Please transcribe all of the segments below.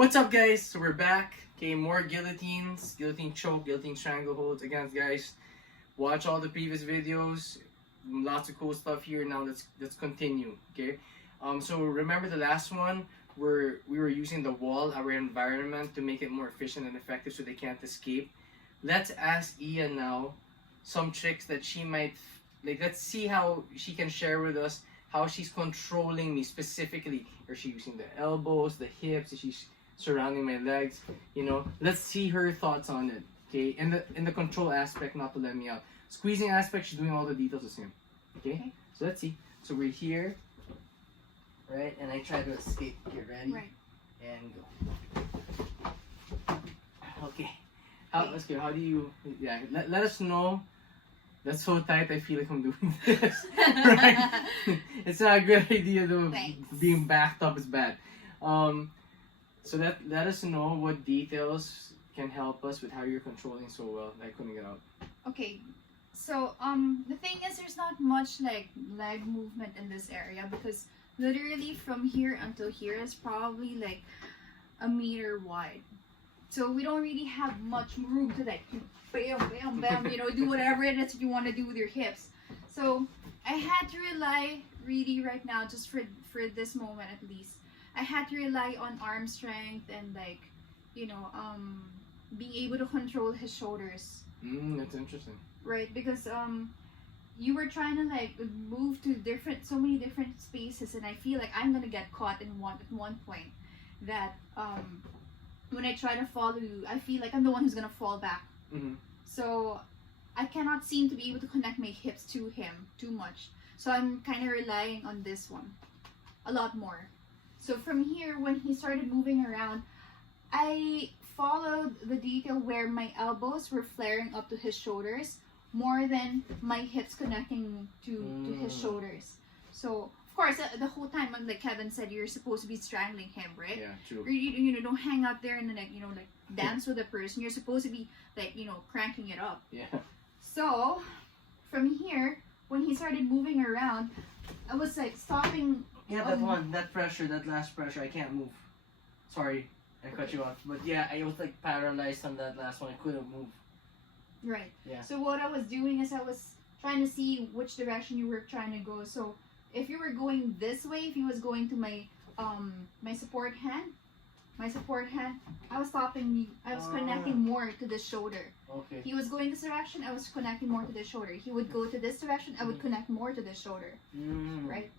What's up, guys? So we're back. Okay, more guillotines, guillotine choke, guillotine strangleholds. Again, guys, watch all the previous videos. Lots of cool stuff here. Now let's continue. Okay. So remember the last one where we were using the wall, our environment, to make it more efficient and effective, so they can't escape. Let's ask Ian now some tricks that she might like. Let's see how she can share with us how she's controlling me specifically. Is she using the elbows, the hips? Is she surrounding my legs? You know, let's see her thoughts on it. Okay, in the control aspect, not to let me out. Squeezing aspect, she's doing all the details the same. Okay, so let's see. So we're here, right? And I try to escape. Get ready, right, and go. Okay. How do you? Yeah, let us know. That's so tight, I feel like I'm doing this. Right? It's not a good idea though. Thanks. Being backed up is bad. So let us know what details can help us with how you're controlling so well. I couldn't get out. Okay, so the thing is, there's not much like leg movement in this area because literally from here until here is probably like a meter wide. So we don't really have much room to like bam, bam, bam, you know, do whatever it is you want to do with your hips. So I had to rely really right now, just for this moment at least, I had to rely on arm strength and like, you know, being able to control his shoulders. That's interesting. Right, because you were trying to like move to so many different spaces, and I feel like I'm gonna get caught at one point that when I try to follow you, I feel like I'm the one who's gonna fall back. Mm-hmm. So I cannot seem to be able to connect my hips to him too much. So I'm kind of relying on this one a lot more. So from here, when he started moving around, I followed the detail where my elbows were flaring up to his shoulders more than my hips connecting to his shoulders. So of course, the whole time, like Kevin said, you're supposed to be strangling him, right? Yeah, true. You know, don't hang out there and then like, you know, like dance with a person. You're supposed to be like, you know, cranking it up. Yeah. So from here, when he started moving around, I was like stopping. Yeah, that pressure, that last pressure, I can't move. Sorry, I cut you off. But yeah, I was like paralyzed on that last one. I couldn't move. Right. Yeah. So what I was doing is I was trying to see which direction you were trying to go. So if you were going this way, if he was going to my my support hand, I was stopping. I was connecting more to the shoulder. Okay. He was going this direction, I was connecting more to the shoulder. He would go to this direction, I would connect more to the shoulder. Right?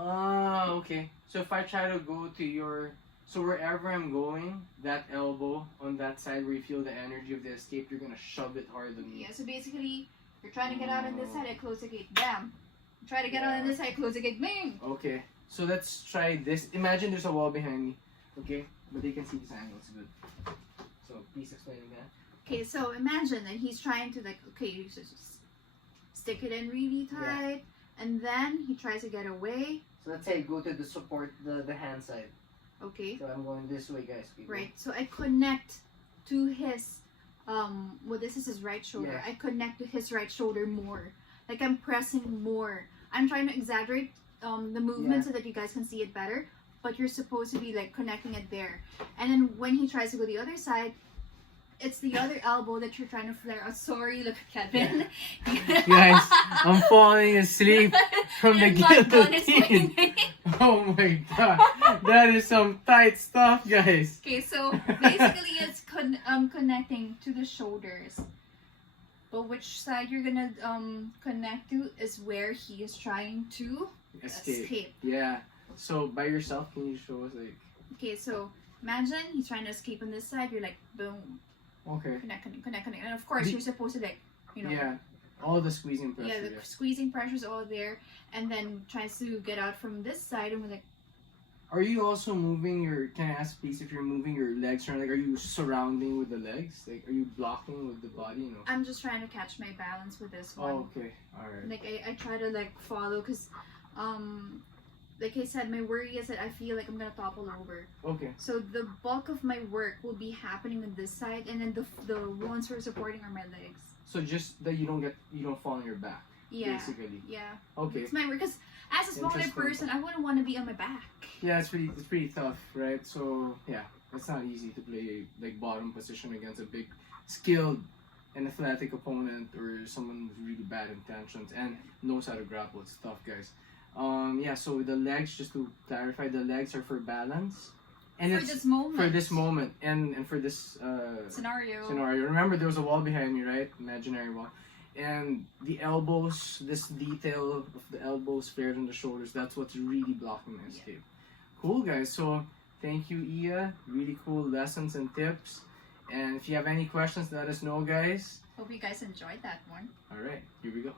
Okay. So if I try to go to your, so wherever I'm going, that elbow on that side where you feel the energy of the escape, you're gonna shove it hard on me. Yeah. So basically, you're trying to get out on this side, I close the gate, bam. Try to get out on this side, close the gate, bang. Okay. So let's try this. Imagine there's a wall behind me. Okay, but they can see this angle. It's good. So please explain again. Okay, so imagine that he's trying to like, okay, you just stick it in really tight, and then he tries to get away. So let's say go to the support, the hand side. Okay. So I'm going this way, guys. People. Right. So I connect to his, well, this is his right shoulder. Yeah. I connect to his right shoulder more. Like I'm pressing more. I'm trying to exaggerate the movement so that you guys can see it better. But you're supposed to be like connecting it there. And then when he tries to go the other side, it's the other elbow that you're trying to flare out. Sorry, look at Kevin. Guys, I'm falling asleep from the guillotine. guillotine. Oh my god, that is some tight stuff, guys. Okay, so basically it's connecting to the shoulders. But which side you're gonna connect to is where he is trying to escape. Yeah. So by yourself, can you show us like? Okay, so imagine he's trying to escape on this side. You're like boom. Okay. Connect, and of course you're supposed to like, you know. Yeah. All the squeezing pressure. Yeah, the squeezing pressure's all there, and then tries to get out from this side, and we're like. Are you also moving your? Can I ask please if you're moving your legs around? Like, are you surrounding with the legs? Like, are you blocking with the body? You know. I'm just trying to catch my balance with this one. Oh, okay. All right. Like I try to like follow, cause like I said, my worry is that I feel like I'm gonna topple over. Okay. So the bulk of my work will be happening on this side, and then the ones who are supporting are my legs. So just that you don't fall on your back. Yeah. basically. Yeah. Okay. It's my because as a smaller Interesting. person, I wouldn't want to be on my back. Yeah, it's pretty tough, right? So yeah, it's not easy to play like bottom position against a big, skilled, and athletic opponent or someone with really bad intentions and knows how to grapple. It's tough, guys. Yeah. So the legs, just to clarify, the legs are for balance, and For it's this moment. for this moment and for this Scenario. Remember, there was a wall behind me, right? Imaginary wall. And the elbows, this detail of the elbows paired on the shoulders, that's what's really blocking my escape. Cool, guys. So thank you, Iya. Really cool lessons and tips. And if you have any questions, let us know, guys. Hope you guys enjoyed that one. All right, here we go.